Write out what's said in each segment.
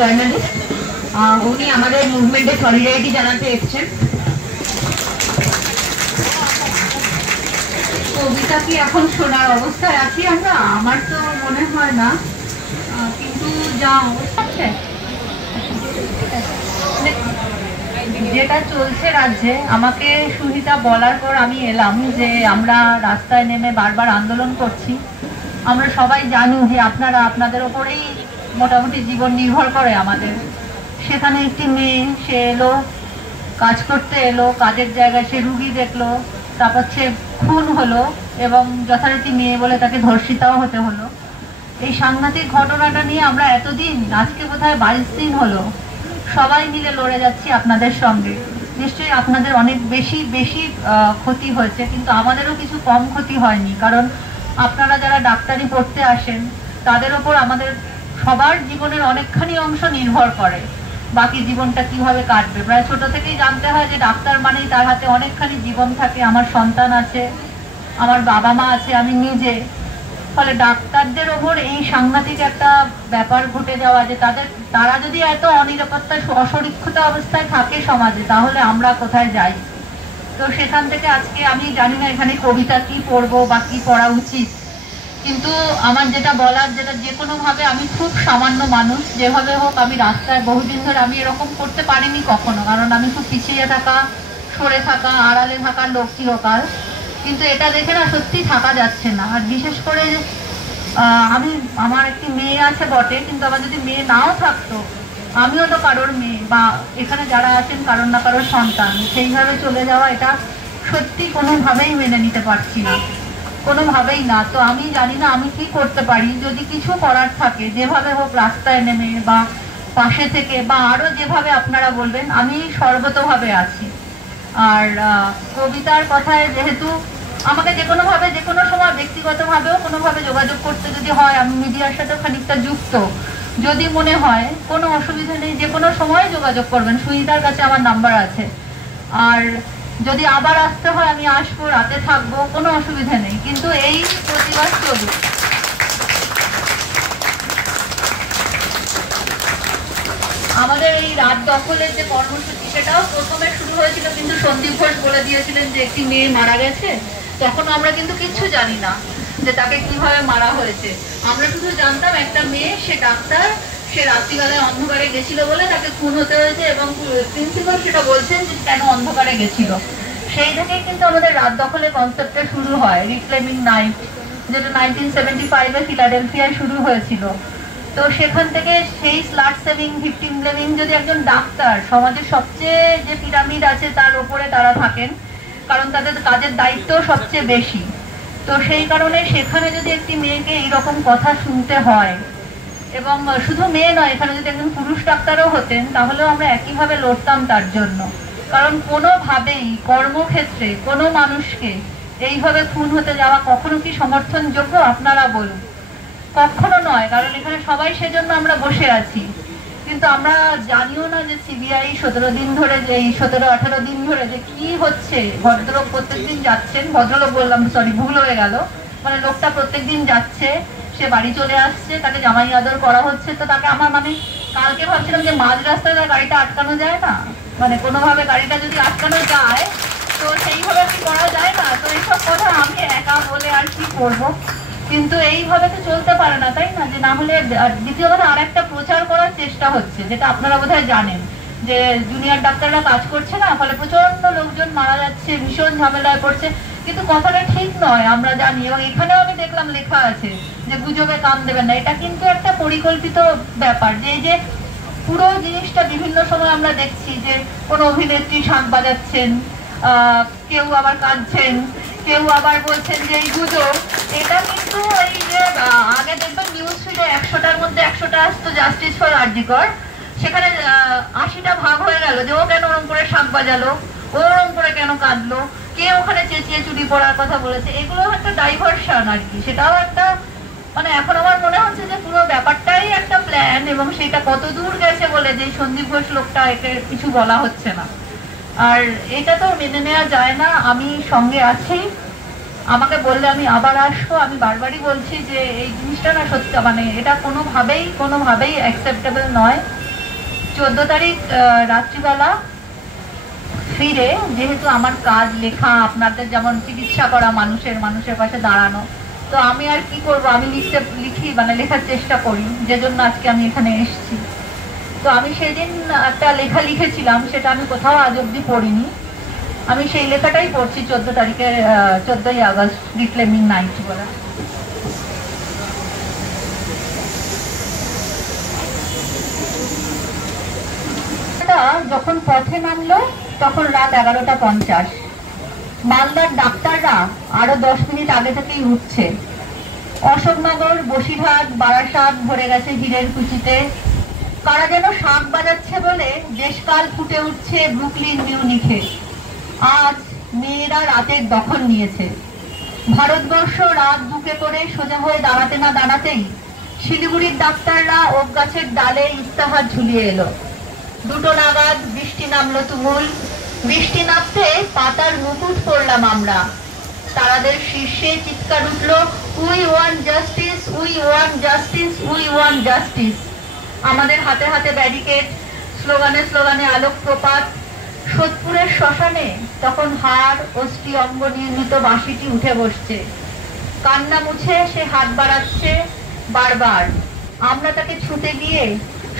Journalist, উনি আমাদের মুভমেন্টে সলিডারিটি জানাতে এসেছেন। কবিতা কি এখন শোনার অবস্থায় আছি আমরা? আমার তো মনে হয় না, কিন্তু যা অবস্থা আছে যেটা চলছে রাজ্যে, আমাকে সুহিতা বলার পর আমি এলাম যে আমরা রাস্তায় নেমে বারবার আন্দোলন করছি। আমরা সবাই জানি যে আপনারা আপনাদের ওপরেই মোটামুটি জীবন নির্ভর করে আমাদের। সেখানে একটি মেয়ে, সে এলো কাজ করতে, এলো কাজের জায়গায়, সে রুগী দেখলো, তারপর সে খুন হলো এবং যথারীতি মেয়ে বলে তাকে ধর্ষিতাও হতে হলো। এই সাংঘাতিক ঘটনাটা নিয়ে আমরা এতদিন, আজকে বোধহয় 22 দিন হলো, সবাই মিলে লড়ে যাচ্ছি আপনাদের সঙ্গে। নিশ্চয়ই আপনাদের অনেক বেশি বেশি ক্ষতি হয়েছে, কিন্তু আমাদেরও কিছু কম ক্ষতি হয়নি। কারণ আপনারা যারা ডাক্তারি পড়তে আসেন, তাদের ওপর আমাদের সবার জীবনের অনেকখানি অংশ নির্ভর করে বাকি জীবনটা কিভাবে কাটবে। প্রায় ছোট থেকেই জানতে হয় যে ডাক্তার মানেই তার হাতে অনেকখানি জীবন থাকে। আমার সন্তান আছে, আমার বাবা মা আছে, আমি নিজে। ফলে ডাক্তারদের ওপর এই সাংঘাতিক একটা ব্যাপার ঘটে যাওয়া, যে তারা যদি এত অনিরাপত্তায়, অসুরক্ষিত অবস্থায় থাকে সমাজে, তাহলে আমরা কোথায় যাই? তো সেখান থেকে আজকে আমি জানি না এখানে কবিতা কি পড়বো বা কি পড়া উচিত, কিন্তু আমার যেটা বলার, যেটা যে কোনোভাবে, আমি খুব সামান্য মানুষ, যেভাবে হোক আমি রাস্তায় বহুদিন ধরে, আমি এরকম করতে পারিনি কখনো, কারণ আমি খুব পিছিয়ে থাকা, সরে থাকা, আড়ালে থাকার লোক চিরকাল। কিন্তু এটা দেখে না সত্যি থাকা যাচ্ছে না। আর বিশেষ করে আমার একটি মেয়ে আছে বটে, কিন্তু আমার যদি মেয়ে নাও থাকতো, আমিও তো কারোর মেয়ে, বা এখানে যারা আছেন কারোর না কারোর সন্তান। সেইভাবে চলে যাওয়া, এটা সত্যি কোনোভাবেই মেনে নিতে পারছি না, কোনোভাবেই না। তো আমি জানি না আমি কি করতে পারি। যদি কিছু করার থাকে, যেভাবে হোক রাস্তায় নেমে বা পাশে থেকে, বা আরো যেভাবে আপনারা বলবেন, আমি সর্বতভাবে আছি। আর কবিতার কথায় যেহেতু আমাকে যে কোনোভাবে, যে কোনো সময় ব্যক্তিগতভাবেও কোনোভাবে যোগাযোগ করতে যদি হয়, আমি মিডিয়ার সাথে খানিকটা যুক্ত। যদি মনে হয় কোনো অসুবিধা নেই, যে কোনো সময় যোগাযোগ করবেন, সুহিতার কাছে আমার নাম্বার আছে। আর যদি আবার আসতে হয় আমি আসবো, রাতে থাকবো, কোনো অসুবিধা নেই, কিন্তু এই প্রতিবাদ চলুক। আমাদের এই রাত দখলের যে কর্মসূচি, সেটাও প্রথমে শুরু হয়েছিল, কিন্তু সন্দীপ ঘোষ বলে দিয়েছিলেন যে একটি মেয়ে মারা গেছে। তখন আমরা কিন্তু কিচ্ছু জানি না যে তাকে কিভাবে মারা হয়েছে। আমরা শুধু জানতাম একটা মেয়ে, সে ডাক্তার, সে রাত্রিবেলায় অন্ধকারে গেছিল বলে তাকে খুন হতে হয়েছে, এবং প্রিন্সিপাল সেটা বলছেন যে কেন অন্ধকারে গেছিল। সেই থেকেই কিন্তু আমাদের রাত দখলের কনসেপ্টটা শুরু হয়, রিক্লেমিং নাইট, যেটা 1975-এ ফিলাডেলফিয়ায় শুরু হয়েছিল। তো সেখান থেকে সেই স্লাট সেভিং, ভিকটিম ব্লেমিং, যদি একজন ডাক্তার, সমাজের সবচেয়ে যে পিরামিড আছে তার উপরে তারা থাকেন, কারণ তাদের কাজের দায়িত্ব সবচেয়ে বেশি। তো সেই কারণে সেখানে যদি একটি মেয়েকে এইরকম কথা শুনতে হয়, এবং শুধু মেয়ে নয়, এখানে যদি একজন পুরুষ ডাক্তারও হতেন, তাহলেও আমরা একইভাবে লড়তাম তার জন্য। কারণ কোনোভাবেই কর্মক্ষেত্রে কোনো মানুষকে এইভাবে খুন হতে যাওয়া কখনো কি সমর্থনযোগ্য? আপনারা বলুন। কখনো নয়, কারণ এখানে সবাই সেজন্য আমরা বসে আছি। কিন্তু আমরা জানিও না যে সিবিআই 17 দিন ধরে, যে এই 17-18 দিন ধরে যে কি হচ্ছে। ভদ্রলোক প্রত্যেকদিন যাচ্ছেন, ভদ্রলোক বললাম, সরি ভুল হয়ে গেল, মানে লোকটা প্রত্যেকদিন যাচ্ছে, সে বাড়ি চলে আসছে, তাকে জামাই আদর করা হচ্ছে। তো তাকে আমার, মানে কালকে ভাবছিলাম যে মাঝ রাস্তায় তার গাড়িটা আটকানো যায় না, মানে কোনোভাবে গাড়িটা যদি আটকানো যায়, তো সেইভাবে কি করা যায় না? তো এইসব কথা আমি একা বলে আর কি করবো, কিন্তু এইভাবে তো চলতে পারে না, তাই না? যে না হলে দ্বিতীয় কথা, আর একটা প্রচার করার চেষ্টা হচ্ছে, যেটা আপনারা বোধহয় জানেন, যে জুনিয়র ডাক্তাররা কাজ করছে না, ফলে প্রচন্ড লোকজন মারা যাচ্ছে, ভীষণ ঝামেলায় পড়ছে। কিন্তু কথাটা ঠিক নয়, আমরা জানি, এবং এখানেও আমি দেখলাম লেখা আছে যে গুজবে কান দেবেন না। এটা কিন্তু একটা পরিকল্পিত ব্যাপার, যে এই যে পুরো জিনিসটা বিভিন্ন সময় আমরা দেখছি যে কোনো অভিনেত্রী শাঁখ বাজাচ্ছেন, কেউ আবার কাঁদছেন, কেউ আবার বলছেন যে এই গুজব। এটা কিন্তু এই যে আগে দেখবেন নিউজ ফিডে 100টার মধ্যে 100টা আসতো জাস্টিস ফর আরজি কর, সেখানে 80টা ভাগ হয়ে গেল যে ও কেন ওরম করে শাঁখ বাজালো, ও ওরম করে কেন কাঁদলো, কে ওখানে চেঁচিয়ে চুরি পড়ার কথা বলেছে। এগুলো একটা ডাইভার্সন আর কি, সেটাও একটা, মানে এখন আমার মনে হচ্ছে যে পুরো ব্যাপারটাই একটা প্ল্যান, এবং সেটা কত দূর গেছে বলে যে সন্দীপ ঘোষ লোকটা, একে কিছু বলা হচ্ছে না। আর এটা তো মেনে নেওয়া যায় না। আমি সঙ্গে আছি, আমাকে বললে আমি আবার আসবো। আমি বারবারই বলছি যে এই জিনিসটা না সত্যি, মানে এটা কোনোভাবেই অ্যাকসেপ্টেবল নয়। 14 তারিখ রাত্রিবেলা ফিরে, যেহেতু আমার কাজ লেখা, আপনাদের যেমন চিকিৎসা করা, মানুষের পাশে দাঁড়ানো, তো আমি আর কি করব, আমি লেখার চেষ্টা করি, যে জন্য আজকে আমি এখানে এসেছি। তো আমি সেদিন একটা লেখা লিখেছিলাম, সেটা আমি কোথাও আজ অব্দি পড়িনি। আমি সেই লেখাটাই পড়ছি 14ই আগস্ট, রিক্লেমিং নাইট বলে। যখন পথে নামলো তখন রাত 11:50। মালদার ডাক্তাররা আরো 10 মিনিট আগে থেকেই উঠছে। অশোকনগর, বসিরহাট, বারাসাত ভরে গেছে হীরের কুচিতে। কারা যেন শাঁখ বাজাচ্ছে বলে দেশকাল ফুটে উঠছে ব্রুকলিন মিউনিখে। আজ মেয়েরা রাতের দখল নিয়েছে। ভারতবর্ষ রাত বুকে করে সোজা হয়ে দাঁড়াতে না দাঁড়াতেই শিলিগুড়ির ডাক্তাররা ওক গাছের ডালে ইস্তাহার ঝুলিয়ে এলো। 2টো নাগাদ বৃষ্টি নামলো তুমুল। বৃষ্টি নামতে পাতার মুকুট পড়লাম আমরা। তারাদের শীর্ষে চিৎকার উঠলো, we want justice, we want justice, we want justice. আমাদের হাতে হাতে ব্যারিকেড, স্লোগানে স্লোগানে আলোকপ্রপাত। সোদপুরের শ্মশানে তখন হাড় অস্থি অঙ্গ নির্মিত বাঁশিটি উঠে বসছে। কান্না মুছে সে হাত বাড়াচ্ছে বারবার। আমরা তাকে ছুটে গিয়ে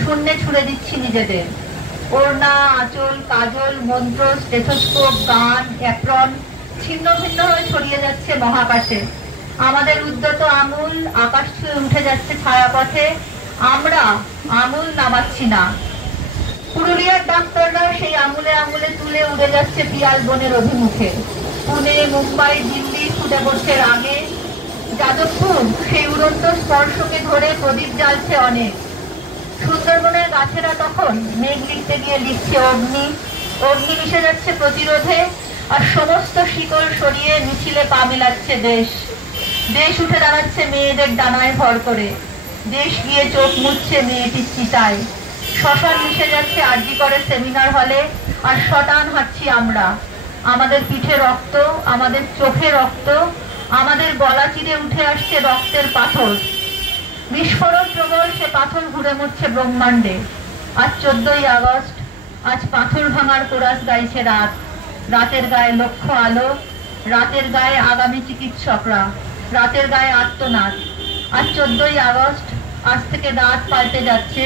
শূন্যে ছুড়ে দিচ্ছি নিজেদের। ওড়না, আঁচল, কাজল, মন্ত্র, স্টেথোস্কোপ, গান, অ্যাপ্রন ছিন্ন ভিন্ন হয়ে ছড়িয়ে যাচ্ছে মহাকাশে। আমাদের উদ্যত আঙুল আকাশ ছুঁয়ে উঠে যাচ্ছে ছায়াপথে। আমরা আঙুল নামাচ্ছি না। পুরুলিয়ার ডাক্তাররা সেই আঙুলে আঙুলে তুলে উড়ে যাচ্ছে পিয়াল বনের অভিমুখে। পুনে, মুম্বাই, দিল্লি ছুটে পড়ছে রাগে। যাদবপুর সেই উড়ন্ত স্পর্শকে ধরে প্রদীপ জ্বালছে অনেক। সুন্দরবনের গাছেরা তখন মেঘ লিখতে গিয়ে লিখছে অগ্নি। অগ্নি মিশে যাচ্ছে প্রতিরোধে। আর সমস্ত শিকল সরিয়ে মিছিলে পা মেলাচ্ছে দেশ। দেশ উঠে দাঁড়াচ্ছে মেয়েদের ডানায় ভর করে। দেশ গিয়ে চোখ মুছছে মেয়েটির চিতায়। শ্মশান মিশে যাচ্ছে আরজি করে সেমিনার হলে। আর শটান হাঁটছি আমরা। আমাদের পিঠে রক্ত, আমাদের চোখে রক্ত, আমাদের গলা চিরে উঠে আসছে রক্তের পাথর। বিস্ফোরণ প্রবল সে পাথর ঘুরে মুছছে ব্রহ্মাণ্ডে। আজ 14ই আগস্ট। আজ পাথর ভাঙার কোরাস গাইছে রাত। রাতের গায়ে লক্ষ আলো, রাতের গায়ে আগামী চিকিৎসকরা, রাতের গায়ে আত্মনাদ। আজ 14ই আগস্ট। আজ থেকে রাত পাল্টে যাচ্ছে।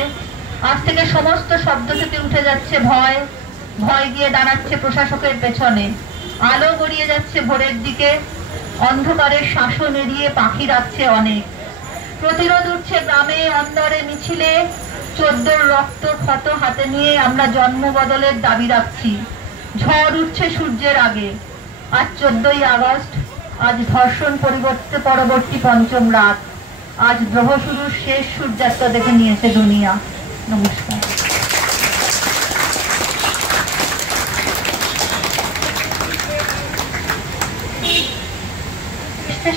আজ থেকে সমস্ত শব্দ থেকে উঠে যাচ্ছে ভয়। ভয় গিয়ে দাঁড়াচ্ছে প্রশাসকের পেছনে। আলো গড়িয়ে যাচ্ছে ভোরের দিকে। অন্ধকারের শাসন এড়িয়ে পাখি রাখছে অনেক। প্রতিরোধ উঠছে গ্রামে, অন্দরে, মিছিলে। 14 রক্ত ক্ষত হাতে নিয়ে আমরা জন্ম বদলের দাবি রাখছি। ঝড় উঠছে সূর্যের আগে। আজ 14ই আগস্ট। আজ ধর্ষণ পরবর্তী পঞ্চম রাত। আজ গ্রহ শুরুর শেষ সূর্যাস্ত দেখে নিয়েছে দুনিয়া। নমস্কার।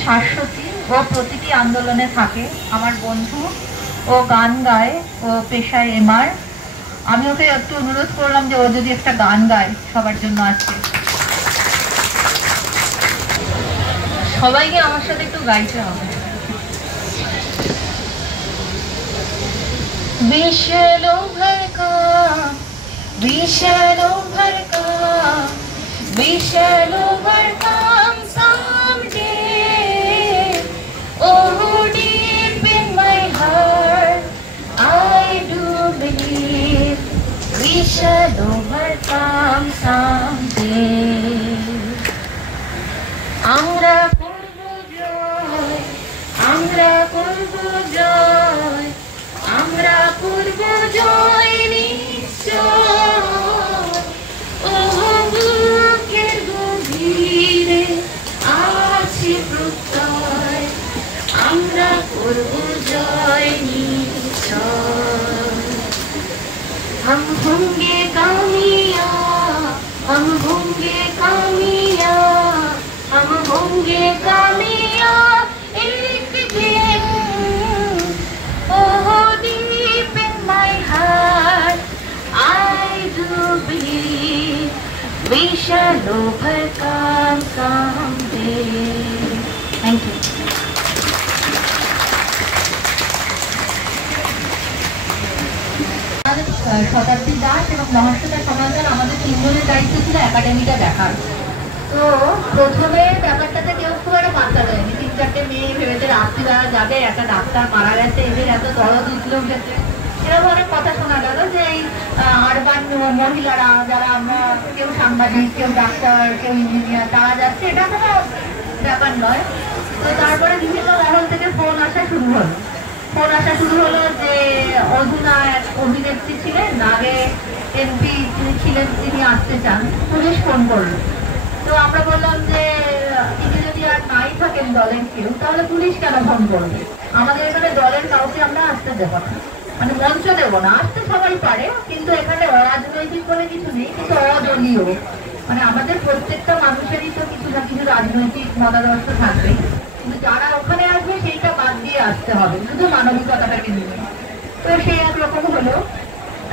শাশ্বতী ও প্রতিটি আন্দোলনে থাকে। আমার বন্ধু, ও গান গায়, ও পেশায় এমআর। আমি ওকে একটু অনুরোধ করলাম যে ও যদি একটা গান গায় সবার জন্য আজকে। সবাইকে আমার সাথে একটু গাইতে হবে। विशेलो भड़का, विशेलो भड़का, विशेलो भड़का someday. Oh, deep in my heart, I do believe we shall overcome someday. Amra korbo joy, amra korbo joy, আমরা করব জয় নিশ্চয়। ও বুকের গভীরে আছে প্রত্যয়, আমরা করব জয় নিশ্চয়। हम होंगे कामयाब, हम होंगे कामयाब, हम होंगे कामयाब एक दिन। Oh, deep in my heart, I do believe we shall overcome someday. Thank you. পাল, শতাব্দী দাস এবং মহাশ্বেতা সমান্তর আমাদের তিনজনের দায়িত্ব ছিল একাডেমিটা দেখার। তো প্রথমে ব্যাপারটাতে কেউ খুব একটা পাত্তা দেয়নি। 3-4টে মেয়ে ভেবেছে রাত্রিবেলা যাবে, একটা ডাক্তার মারা গেছে, এদের এত দরদ উঠলো উঠেছে, এরকম অনেক কথা শোনা গেল যে এই আরবান মহিলারা যারা আমরা কেউ সাংবাদিক, কেউ ডাক্তার, কেউ ইঞ্জিনিয়ার, তারা যাচ্ছে, এটা কোনো ব্যাপার নয়। তো তারপরে বিভিন্ন মহল থেকে ফোন আসা শুরু হলো যে অধুনা এক অভিনেত্রী ছিলেন, আগে এমপি যিনি ছিলেন, তিনি আসতে চান, পুলিশ ফোন করলো। তো আমরা বললাম যে তিনি যদি আর নাই থাকেন দলের কেউ, তাহলে পুলিশ কেন ফোন করবে? আমাদের এখানে দলের কাউকে আমরা আসতে দেবো না, মানে মঞ্চ দেবো না। আসতে সবাই পারে, কিন্তু এখানে অরাজনৈতিক বলে কিছু নেই, কিন্তু অদলীয়, মানে আমাদের প্রত্যেকটা মানুষেরই তো কিছু না কিছু রাজনৈতিক মতাদর্শ থাকবে, কিন্তু যারা ওখানে আসবে সেইটা বাদ দিয়ে আসতে হবে, শুধু মানবিকতাটাকে নিয়ে। তো সেই একরকম হলো।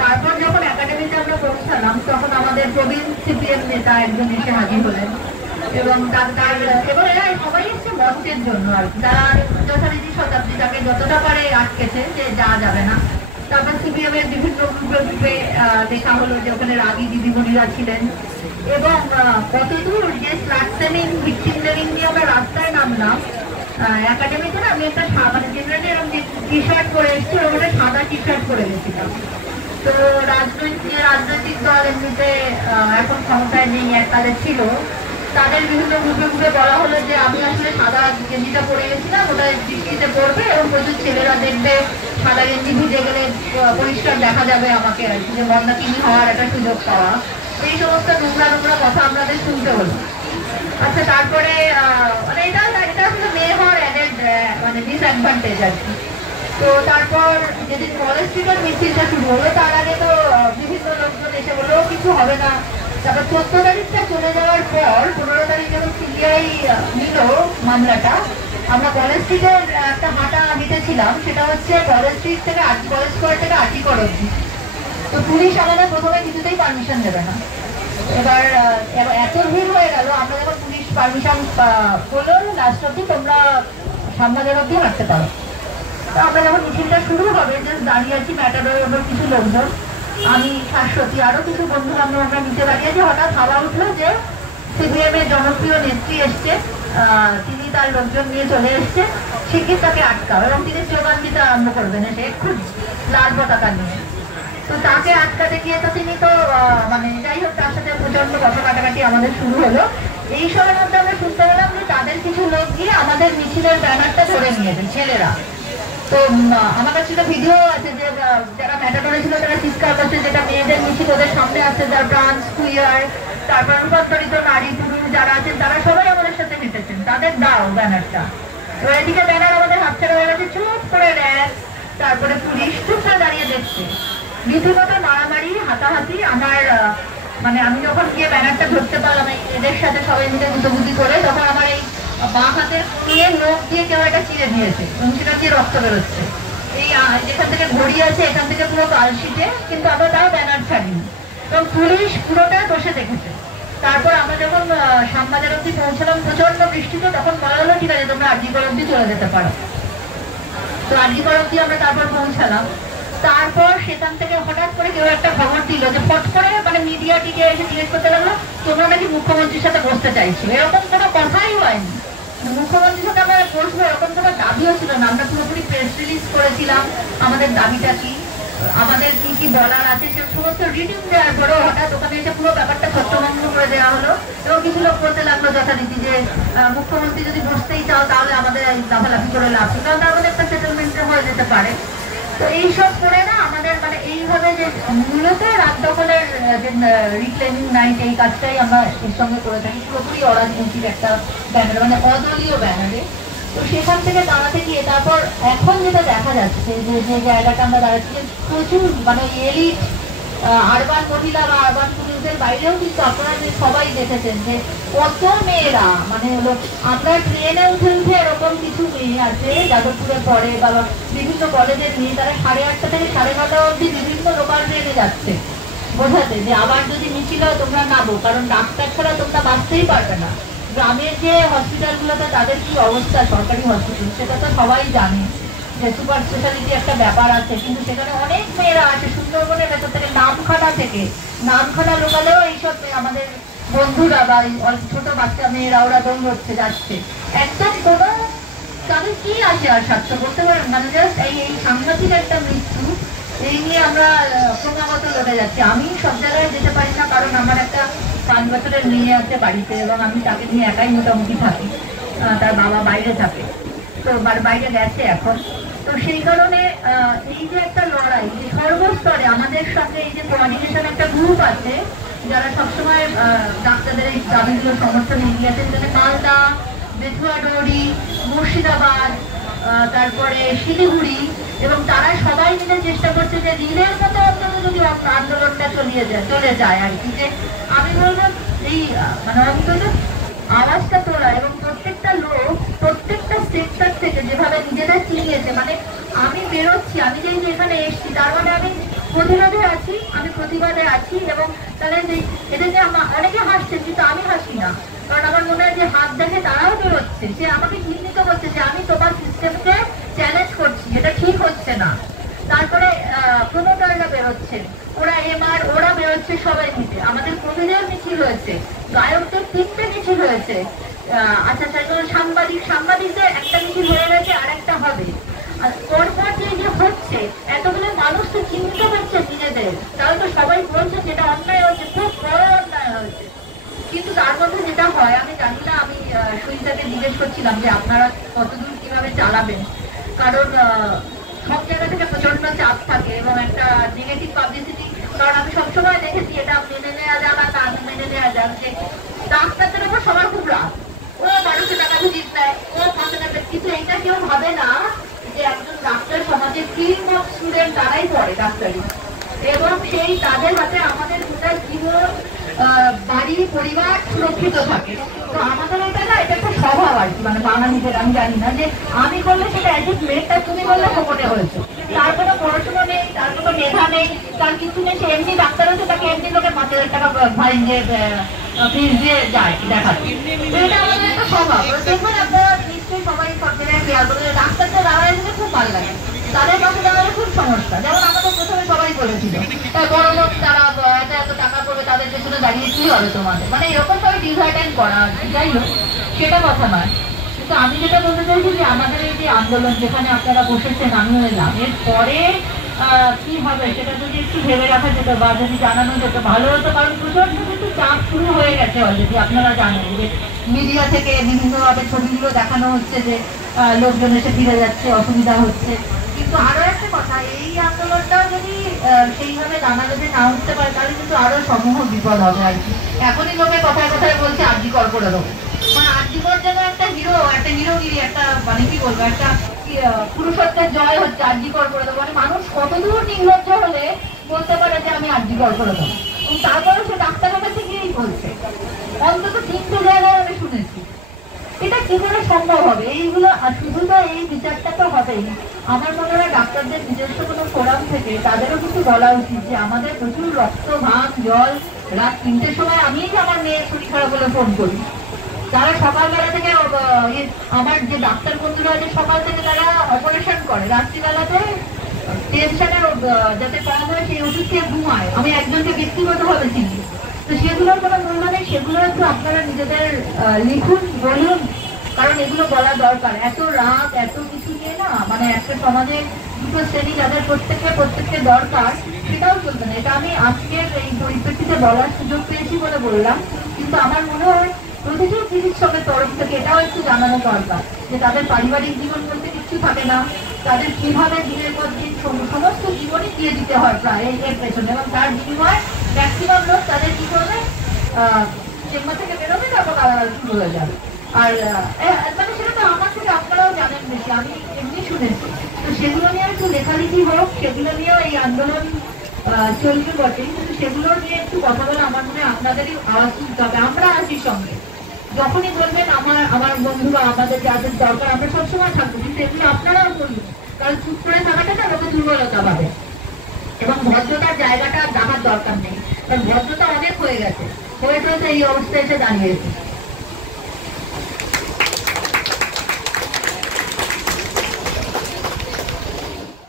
তারপর যখন একাডেমিতে আমরা পৌঁছালাম, তখন আমাদের প্রবীণ সিপিএম নেতা একজন এসে হাজির হলেন, এবং এবার এরা সবাই এসছে মঞ্চের জন্য আর কি। তারা যথারীতি শতাব্দীটাকে যতটা পারে আটকেছে যে যাওয়া যাবে না। তারপর সিপিএম এর বিভিন্ন গ্রুপে দেখা হলো যে ওখানে রাগী দিদিমণিরা ছিলেন, এবং কতদূর যে ফ্ল্যাট সেলিং, ভিকটিম সেলিং নিয়ে আমরা রাস্তায় নামলাম। একাডেমিতে না আমি একটা মানে জেনারেলি এরকম টি শার্ট পরে এসেছি, ওখানে সাদা টি শার্ট পরে গেছিলাম। তো রাজনৈতিক দল এমনিতে এখন ক্ষমতায় নেই, এককালে ছিল, তাদের বিভিন্ন গ্রুপে বলা হলো যে আমি আসলে সাদা গেঞ্জিটা পরে গেছিলাম, ওটা বৃষ্টিতে পড়বে এবং প্রচুর ছেলেরা দেখবে, সাদা গেঞ্জি ভিজে গেলে পরিষ্কার দেখা যাবে আমাকে আর কি, যে মন্দাকিনী হওয়ার একটা সুযোগ পাওয়া। এই সমস্ত নোংরা কথা আপনাদের শুনতে হলো। আচ্ছা, তারপরে মানে এটা আসলে মেয়ে হওয়ার অ্যাডেড মানে ডিসঅ্যাডভান্টেজ আর কি। তো তারপর যেদিন কলেজ স্ট্রিটের মিছিলটা শুরু হলো, তার আগে তো বিভিন্ন লোকজন এসে বললো কিছু হবে না। তারপর 14 তারিখটা চলে যাওয়ার পর 15 তারিখ যখন সিবিআই নিল মামলাটা, আমরা কলেজ স্ট্রিটের একটা হাঁটা হেঁটেছিলাম, সেটা হচ্ছে কলেজ স্ট্রিট থেকে কলেজ স্কোয়ার থেকে আর্টিকর অবধি। তো পুলিশ আমাদের প্রথমে কিছুতেই পারমিশন দেবে না। এবার এত ভিড় হয়ে গেল, আমরা যখন পুলিশ পারমিশন করলো লাস্ট অব্দি তোমরা সামনাদের অব্দি হাঁটতে পারো। তো আমরা যখন মিছিলটা শুরু হবে, জাস্ট দাঁড়িয়ে আছি ম্যাটাডোরের ওপর কিছু লোকজন, আমি, শাশ্বতী, আরো কিছু বন্ধু বান্ধব আমরা নিচে দাঁড়িয়েছি। হঠাৎ হাওয়া উঠলো যে সিপিএম এর জনপ্রিয় নেত্রী এসছে, তিনি তার লোকজন নিয়ে চলে এসছে, শিগগির তাকে আটকাও, এবং তিনি স্লোগান দিতে আরম্ভ করবেন এসে এক্ষুনি লাল পতাকা নিয়ে। তো তাকে আটকাতে গিয়ে তো তিনি তো মানে যাই হোক, তার সাথে প্রচন্ড কথা কাটাকাটি আমাদের শুরু হলো। এই সময়ের মধ্যে আমরা শুনতে পেলাম যে তাদের কিছু লোক গিয়ে আমাদের মিছিলের ব্যানারটা ধরে নিয়েছেন, ছেলেরা। তো আমার কাছে একটা ভিডিও আছে যে যারা ম্যাটাডোরে ছিল তারা চিৎকার করছে যেটা মেয়েদের মিছিল, ওদের সামনে আসছে, যারা ট্রান্স, কুইয়ার, তারপর রূপান্তরিত নারী পুরুষ যারা আছেন, তারা সবাই আমাদের সাথে হেঁটেছেন, তাদের দাও ব্যানারটা। এবার এদিকে ব্যানার আমাদের হাতছাড়া হয়ে গেছে, চুপ করে র্যাব, তারপরে পুলিশ চুপ করে দাঁড়িয়ে দেখছে, রীতিমতো মারামারি, হাতাহাতি। আমার মানে আমি যখন গিয়ে ব্যানারটা ধরতে পারলাম এদের সাথে সবাই মিলে গুটোগুটি করে, তখন আমার এই বাঁ হাতের নিয়ে নখ দিয়ে কেউ একটা চিড়ে দিয়েছে এবং সেটা দিয়ে রক্ত বেরোচ্ছে। এই যেখান থেকে ঘড়ি আছে এখান থেকে পুরো কালশিটে, কিন্তু আমরা তাও ব্যানার ছাড়িনি, এবং পুলিশ পুরোটা বসে দেখেছে। তারপর আমরা যখন সামবাজার অব্দি পৌঁছলাম, প্রচন্ড বৃষ্টিতে, তখন বলা হলো ঠিক আছে তোমরা আরজিকর অব্দি চলে যেতে পারো। তো আরজিকর অব্দি আমরা তারপর পৌঁছালাম। তারপর সেখান থেকে হঠাৎ করে কেউ একটা খবর দিল যে ফট করে, মানে মিডিয়া টিকে এসে জিজ্ঞেস করতে লাগলো তোমরা নাকি মুখ্যমন্ত্রীর সাথে বসতে চাইছো। এরকম কোনো কথাই হয়নি, মুখ্যমন্ত্রীর সাথে আমরা বসবো এরকম কোনো দাবিও ছিল না। আমরা পুরোপুরি প্রেস রিলিজ করেছিলাম আমাদের দাবিটা কি, আমাদের কি কি বলার আছে, সে সমস্ত রিডিং দেওয়ার পরেও হঠাৎ ওখানে এসে পুরো ব্যাপারটা ছত্রভঙ্গ করে দেওয়া হলো, এবং কিছু লোক বলতে লাগলো যথারীতি যে মুখ্যমন্ত্রী যদি বসতেই চাও তাহলে আমাদের লাফালাফি করে লাভ, কারণ তার মধ্যে একটা সেটেলমেন্ট হয়ে যেতে পারে। তো এইসব করে না আমাদের মানে এইভাবে যে মূলত রাত দখলের যে রিক্লেমিং নাইট, এই কাজটাই আমরা এর সঙ্গে করে থাকি, পুরোপুরি অরাজনৈতিক একটা ব্যানার, মানে অদলীয় ব্যানারে। তো সেখান থেকে দাঁড়াতে গিয়ে তারপর এখন যেটা দেখা যাচ্ছে যে যে জায়গাটা আমরা দাঁড়াচ্ছি, প্রচুর মানে এলিট আরবান মহিলা বা আরবান পুরুষদের বাইরেও কিন্তু আপনারা যে সবাই দেখেছেন যে কত মেয়েরা, মানে হলো আমরা ট্রেনে উঠে উঠে এরকম কিছু মেয়ে আছে যাদবপুরে পড়ে বা বিভিন্ন কলেজের মেয়ে, তারা 8:30 থেকে 9:30 অবধি বিভিন্ন লোকাল ট্রেনে যাচ্ছে বোঝাতে যে আবার যদি মিছিল হয় তোমরা নামো, কারণ ডাক্তার ছাড়া তোমরা বাঁচতেই পারবে না। গ্রামের যে হসপিটালগুলোতে তাদের কি অবস্থা, সরকারি হসপিটাল, সেটা তো সবাই জানে যে সুপার স্পেশালিটি একটা ব্যাপার আছে, কিন্তু সেখানে অনেক মেয়েরা আছে সুন্দরবনের ভেতর থেকে, নামখানা লোকালেও এইসব আমাদের বন্ধুরা বা ছোট বাচ্চা মেয়েরা ওরা দৌড়চ্ছে যাচ্ছে, একদম কোনো তাদের কি আছে আর স্বার্থ করতে পারেন, মানে জাস্ট এই সাংঘাতিক একটা মৃত্যু, এই নিয়ে আমরা ক্রমাগত লড়ে যাচ্ছি। আমি সব জায়গায় যেতে পারি না, কারণ আমার একটা 5 বছরের মেয়ে আছে বাড়িতে, এবং আমি তাকে নিয়ে একাই মোটামুটি থাকি, তার বাবা বাইরে থাকে, তো বাইরে গেছে এখন। তো সেই কারণে এই যে একটা লড়াই, যে সর্বস্তরে আমাদের সঙ্গে এই যে কোঅর্ডিনেশন একটা গ্রুপ আছে যারা সবসময় ডাক্তারদের এই দাবিগুলো সমর্থনে এগিয়ে আছেন, যেখানে মালদা, বেথুয়াডৌরি, মুর্শিদাবাদ, তারপরে শিলিগুড়ি, এবং তারা সবাই মিলে চেষ্টা করছে যে রিলের মতো অন্তত যদি আন্দোলনটা চলে যায় আর কি, যে আমি বলবো এই মানে অন্তত আওয়াজটা তোলা, এবং প্রত্যেকটা লোক প্রত্যেকটা সেক্টর থেকে যেভাবে নিজেদের চিনিয়েছে, মানে আমি বেরোচ্ছি, আমি যে এখানে এসছি তার মানে আমি প্রতিরোধে আছি, আমি প্রতিবাদে আছি, এবং তাহলে এটা যে অনেকে হাসছে কিন্তু আমি হাসি না, কারণ আমার মনে হয় যে হাত দেখে তারাও বেরোচ্ছে, সে আমাকে চিহ্নিত করছে যে আমি তোমার সিস্টেমকে চ্যালেঞ্জ করছি, এটা ঠিক হচ্ছে না। তারপরে প্রমোটাররা বেরোচ্ছে, ওরা বেরোচ্ছে সবাই মিলে, আমাদের কবিদের মিছিল হয়েছে, গায়কদের 3টে মিছিল হয়েছে, আচ্ছা সাংবাদিকদের একটা মিছিল হয়ে গেছে, আর একটা হবে, আর পরপর যে হচ্ছে এতগুলো মানুষ তো চিহ্নিত করছে নিজেদের, তাহলে তো সবাই বলছে যেটা অন্যায় হচ্ছে, খুব বড় অন্যায় হয়েছে। কিন্তু তার মধ্যে যেটা হয় আমি জানি না, আমি সুইজাকে জিজ্ঞেস করছিলাম যে আপনারা কতদূর কিভাবে চালাবেন, কারণ সব জায়গা থেকে প্রচন্ড চাপ থাকে এবং একটা নেগেটিভ পাবলিসিটি, কারণ আমি সবসময় দেখেছি এটা মেনে নেওয়া যাক আর তা মেনে নেওয়া যাক যে ডাক্তারদের উপর সবার খুব রাগ, ও 1200 টাকা ভিজিট নেয়, ও 5 টাকা, কিন্তু এটা কেউ ভাবে না যে একজন ডাক্তার সমাজের 3 ভাগ স্টুডেন্ট তারাই পড়ে ডাক্তারি, এবং সেই তাদের হাতে আমাদের গোটা জীবন বাড়ি পরিবার সুরক্ষিত থাকে। তো আমাদের এটা না, এটা একটা স্বভাব আর কি, মানে বাঙালিদের, আমি জানি না যে আমি করলে সেটা অ্যাজিট মেয়েটা, তুমি করলে ফোকটে হয়েছে, তার কোনো পড়াশোনা নেই, তার কোনো মেধা নেই, তার কিছু নেই, সে এমনি ডাক্তার হচ্ছে, তাকে এমনি লোকে 5,000 টাকা ফিস দিয়ে যায় দেখাতে, এটা আমাদের একটা স্বভাব। দেখুন আপনারা নিশ্চয়ই সবাই সব জায়গায় খেয়াল করে ডাক্তারদের দাঁড়ায় দিলে খুব ভালো লাগে, তাদের পাশে দাঁড়ালে খুব সমস্যা, যেমন আমাদের প্রথমে সবাই বলেছিল বড় লোক তারা এত টাকা পড়বে, তাদের পেছনে দাঁড়িয়ে কি হবে তোমাদের, মানে এরকম ভাবে ডিভাইডেন্ট করা আর কি। যাই হোক, সেটা কথা নয়, কিন্তু আমি যেটা বলতে চাইছি যে আমাদের এই যে আন্দোলন যেখানে আপনারা বসেছেন আমিও এলাম, এর পরে কি হবে সেটা যদি একটু ভেবে রাখা যেত বা যদি জানানো যেত ভালো হতো, কারণ প্রচন্ড কিন্তু চাপ শুরু হয়ে গেছে অলরেডি, আপনারা জানেন যে মিডিয়া থেকে বিভিন্নভাবে ছবিগুলো দেখানো হচ্ছে যে লোকজন এসে ফিরে যাচ্ছে, অসুবিধা হচ্ছে। কিন্তু আরো একটা কথা, এই আন্দোলনটাও যদি সেইভাবে দানা বেঁধে না উঠতে পারে তাহলে কিন্তু আরো সমূহ বিপদ হবে আর কি। এখনই লোকে কথায় কথায় বলছে আরজিকর করে দেবো, মানে আরজিকর যেন একটা হিরোগিরি, একটা মানে কি বলবো, একটা পুরুষত্বের জয় হচ্ছে, আরজিকর করে দেবো, মানে মানুষ কতদূর নির্লজ্জ হলে বলতে পারে যে আমি আরজিকর করে দেবো, এবং তারপরে সে ডাক্তারের কাছে গিয়েই বলছে, অন্তত 3টে জায়গায় আমি শুনেছি। এটা কি করে সম্ভব হবে? এইগুলো শুধু তো এই বিচারটা তো হবেই, আমার মনে হয় ডাক্তারদের নিজস্ব কোনো ফোরাম থেকে তাদেরও কিছু বলা উচিত যে আমাদের প্রচুর রক্ত, ঘাম, জল, রাত 3টের সময় আমি যে আমার মেয়ের শরীর খারাপ বলে ফোন করি, তারা সকালবেলা থেকে আমার যে ডাক্তার বন্ধুরা আছে সকাল থেকে তারা অপারেশন করে, রাত্রিবেলাতে টেনশনে যাতে কম হয় সেই ওষুধ খেয়ে ঘুমায়, আমি একজনকে ব্যক্তিগতভাবে চিনি। তো সেগুলোর কোনো মূল্য নেই, সেগুলো একটু আপনারা নিজেদের লিখুন, বলুন, কারণ এগুলো বলা দরকার। এত রাগ, এত কিছু নিয়ে না, মানে একটা সমাজে দুটো শ্রেণী যাদের প্রত্যেককে দরকার, সেটাও চলবে না। এটা আমি আজকের এই পরিপ্রেক্ষিতে বলার সুযোগ পেয়েছি বলে বললাম, কিন্তু আমার মনে হয় প্রতিটি চিকিৎসকের তরফ থেকে এটাও একটু জানানো দরকার যে তাদের পারিবারিক জীবন বলতে কিছু থাকে না, তাদের কিভাবে দিনের পর দিন সমস্ত জীবনই দিয়ে দিতে হয় প্রায় এর পেছনে, এবং তার বিনিময়ে ম্যাক্সিমাম লোক তাদের কি করবে, চেম্বার থেকে বেরোবে, তারপর কি বলে যাবে। আর মানে সেটা তো আমার থেকে আপনারাও জানেন বেশি, আমি এমনি শুনেছি। তো সেগুলো নিয়ে একটু লেখালেখি হোক, সেগুলো নিয়েও এই আন্দোলন চলবে বটে, কিন্তু সেগুলো নিয়ে একটু কথা বলে আমার মনে হয় আপনাদেরই আওয়াজ তুলতে হবে। আমরা আছি সঙ্গে, যখনই বলবেন আমার বন্ধুরা আমাদের যাদের দরকার আমরা সবসময় থাকবো, কিন্তু এগুলো আপনারাও বলবেন, কারণ চুপ করে থাকাটা না লোকে দুর্বলতা পাবে, এবং ভদ্রতার জায়গাটা দেখার দরকার নেই, কারণ ভদ্রতা অনেক হয়ে গেছে, এই অবস্থায় এসে দাঁড়িয়েছে।